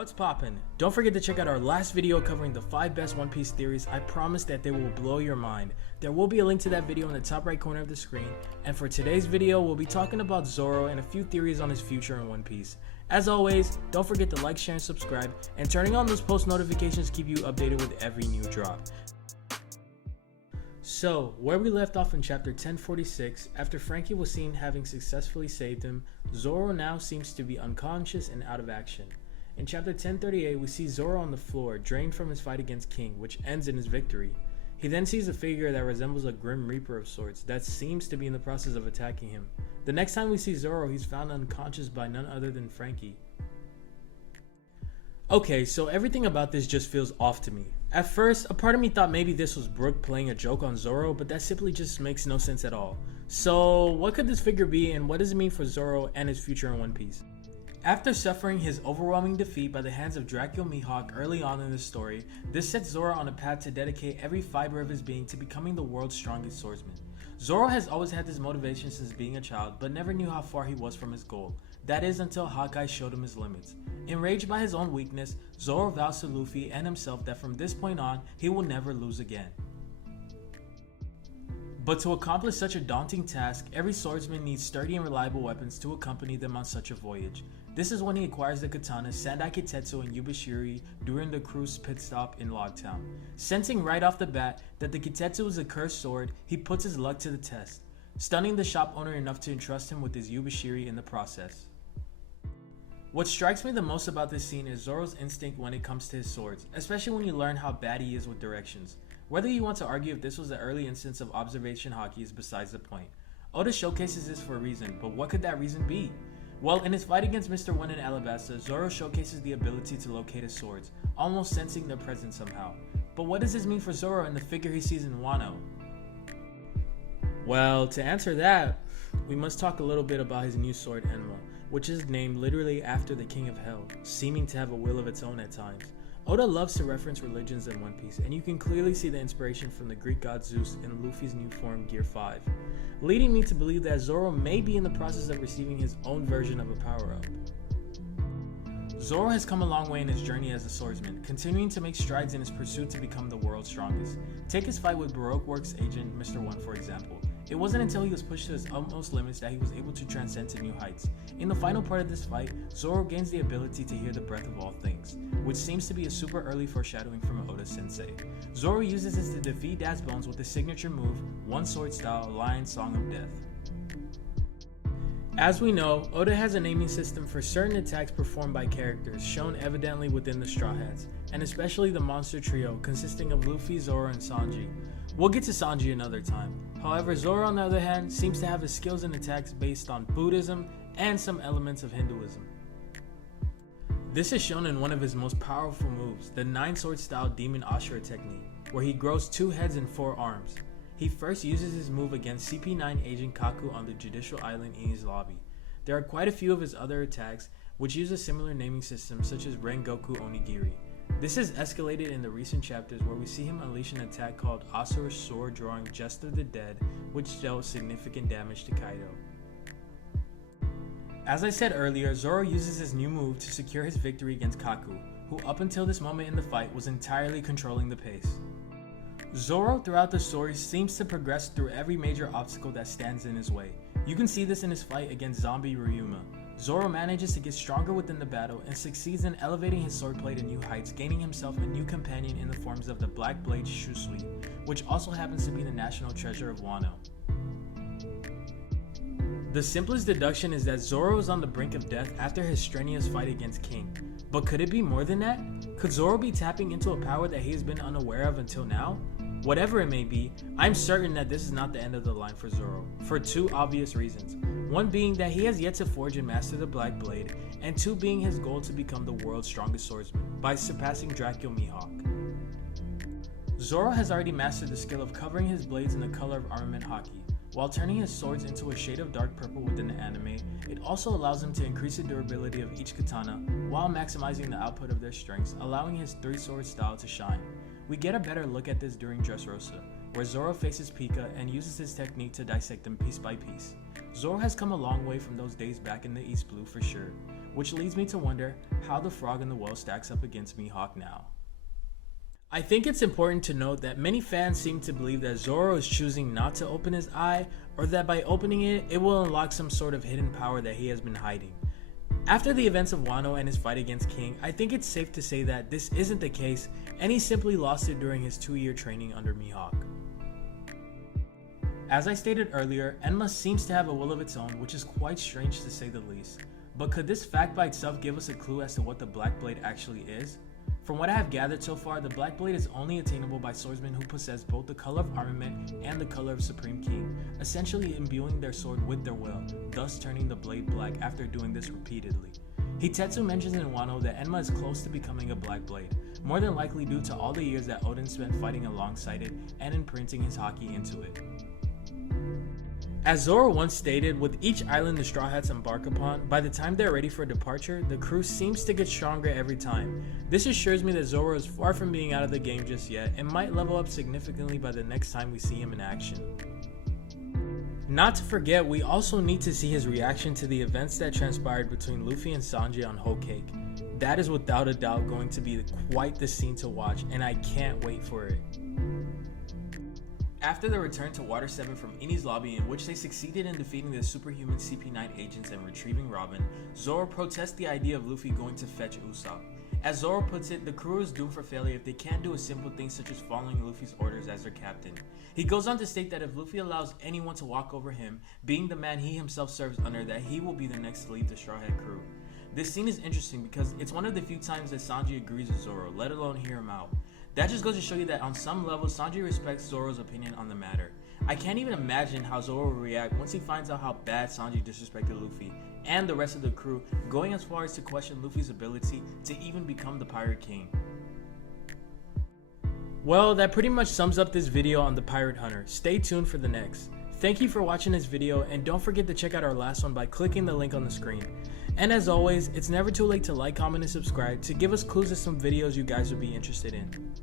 What's poppin'? Don't forget to check out our last video covering the 5 best One Piece theories. I promise that they will blow your mind. There will be a link to that video in the top right corner of the screen. And for today's video, we'll be talking about Zoro and a few theories on his future in One Piece. As always, don't forget to like, share, and subscribe. And turning on those post notifications keep you updated with every new drop. So, where we left off in chapter 1046, after Frankie was seen having successfully saved him, Zoro now seems to be unconscious and out of action. In chapter 1038, we see Zoro on the floor, drained from his fight against King, which ends in his victory. He then sees a figure that resembles a Grim Reaper of sorts that seems to be in the process of attacking him. The next time we see Zoro, he's found unconscious by none other than Frankie. Okay, so everything about this just feels off to me. At first, a part of me thought maybe this was Brook playing a joke on Zoro, but that simply just makes no sense at all. So, what could this figure be, and what does it mean for Zoro and his future in One Piece? After suffering his overwhelming defeat by the hands of Dracule Mihawk early on in the story, this sets Zoro on a path to dedicate every fiber of his being to becoming the world's strongest swordsman. Zoro has always had this motivation since being a child, but never knew how far he was from his goal. That is until Hawkeye showed him his limits. Enraged by his own weakness, Zoro vows to Luffy and himself that from this point on, he will never lose again. But to accomplish such a daunting task, every swordsman needs sturdy and reliable weapons to accompany them on such a voyage. This is when he acquires the katanas Sandai Kitetsu and Yubashiri during the crew's pit stop in Logtown. Sensing right off the bat that the Kitetsu is a cursed sword, he puts his luck to the test, stunning the shop owner enough to entrust him with his Yubashiri in the process. What strikes me the most about this scene is Zoro's instinct when it comes to his swords, especially when you learn how bad he is with directions. Whether you want to argue if this was an early instance of observation hockey is besides the point. Oda showcases this for a reason, but what could that reason be? Well, in his fight against Mr. One in Alabasta, Zoro showcases the ability to locate his swords, almost sensing their presence somehow. But what does this mean for Zoro and the figure he sees in Wano? Well, to answer that, we must talk a little bit about his new sword Enma, which is named literally after the King of Hell, seeming to have a will of its own at times. Oda loves to reference religions in One Piece, and you can clearly see the inspiration from the Greek god Zeus in Luffy's new form Gear 5, leading me to believe that Zoro may be in the process of receiving his own version of a power-up. Zoro has come a long way in his journey as a swordsman, continuing to make strides in his pursuit to become the world's strongest. Take his fight with Baroque Works agent Mr. One for example. It wasn't until he was pushed to his utmost limits that he was able to transcend to new heights. In the final part of this fight, Zoro gains the ability to hear the breath of all things, which seems to be a super early foreshadowing from Oda sensei. Zoro uses this to defeat Dad's Bones with his signature move, One Sword Style Lion Song of Death. As we know, Oda has a naming system for certain attacks performed by characters, shown evidently within the Straw Hats, and especially the monster trio consisting of Luffy, Zoro, and Sanji. We'll get to Sanji another time. However, Zoro on the other hand seems to have his skills and attacks based on Buddhism and some elements of Hinduism. This is shown in one of his most powerful moves, the 9-sword style Demon Ashura technique, where he grows 2 heads and 4 arms. He first uses his move against CP9 agent Kaku on the Judicial Island in his lobby. There are quite a few of his other attacks which use a similar naming system such as Rengoku Onigiri. This is escalated in the recent chapters where we see him unleash an attack called Asura's Sword Drawing Jest of the Dead, which dealt significant damage to Kaido. As I said earlier, Zoro uses his new move to secure his victory against Kaku, who up until this moment in the fight was entirely controlling the pace. Zoro throughout the story seems to progress through every major obstacle that stands in his way. You can see this in his fight against Zombie Ryuma. Zoro manages to get stronger within the battle and succeeds in elevating his swordplay to new heights, gaining himself a new companion in the forms of the Black Blade Shusui, which also happens to be the national treasure of Wano. The simplest deduction is that Zoro is on the brink of death after his strenuous fight against King. But could it be more than that? Could Zoro be tapping into a power that he has been unaware of until now? Whatever it may be, I'm certain that this is not the end of the line for Zoro, for 2 obvious reasons. One being that he has yet to forge and master the Black Blade, and 2 being his goal to become the world's strongest swordsman, by surpassing Dracule Mihawk. Zoro has already mastered the skill of covering his blades in the color of armament haki. While turning his swords into a shade of dark purple within the anime, it also allows him to increase the durability of each katana, while maximizing the output of their strengths, allowing his 3-sword style to shine. We get a better look at this during Dressrosa, where Zoro faces Pika and uses his technique to dissect them piece by piece. Zoro has come a long way from those days back in the East Blue for sure. which leads me to wonder how the frog in the well stacks up against Mihawk now. I think it's important to note that many fans seem to believe that Zoro is choosing not to open his eye, or that by opening it, it will unlock some sort of hidden power that he has been hiding. After the events of Wano and his fight against King, I think it's safe to say that this isn't the case, and he simply lost it during his 2-year training under Mihawk. As I stated earlier, Enma seems to have a will of its own, which is quite strange to say the least. But could this fact by itself give us a clue as to what the Black Blade actually is? From what I have gathered so far, the Black Blade is only attainable by swordsmen who possess both the color of armament and the color of Supreme King, essentially imbuing their sword with their will, thus turning the blade black after doing this repeatedly. Hitetsu mentions in Wano that Enma is close to becoming a Black Blade, more than likely due to all the years that Oden spent fighting alongside it and imprinting his haki into it. As Zoro once stated, with each island the Straw Hats embark upon, by the time they're ready for departure, the crew seems to get stronger every time. This assures me that Zoro is far from being out of the game just yet, and might level up significantly by the next time we see him in action. Not to forget, we also need to see his reaction to the events that transpired between Luffy and Sanji on Whole Cake. That is without a doubt going to be quite the scene to watch, and I can't wait for it. After the return to Water 7 from Enies lobby, in which they succeeded in defeating the superhuman CP9 agents and retrieving Robin, Zoro protests the idea of Luffy going to fetch Usopp. As Zoro puts it, the crew is doomed for failure if they can't do a simple thing such as following Luffy's orders as their captain. He goes on to state that if Luffy allows anyone to walk over him, being the man he himself serves under, that he will be the next to leave the Straw Hat crew. This scene is interesting because it's one of the few times that Sanji agrees with Zoro, let alone hear him out. That just goes to show you that on some level, Sanji respects Zoro's opinion on the matter. I can't even imagine how Zoro will react once he finds out how bad Sanji disrespected Luffy and the rest of the crew, going as far as to question Luffy's ability to even become the Pirate King. Well, that pretty much sums up this video on the Pirate Hunter. Stay tuned for the next. Thank you for watching this video, and don't forget to check out our last one by clicking the link on the screen. And as always, it's never too late to like, comment, and subscribe to give us clues to some videos you guys would be interested in.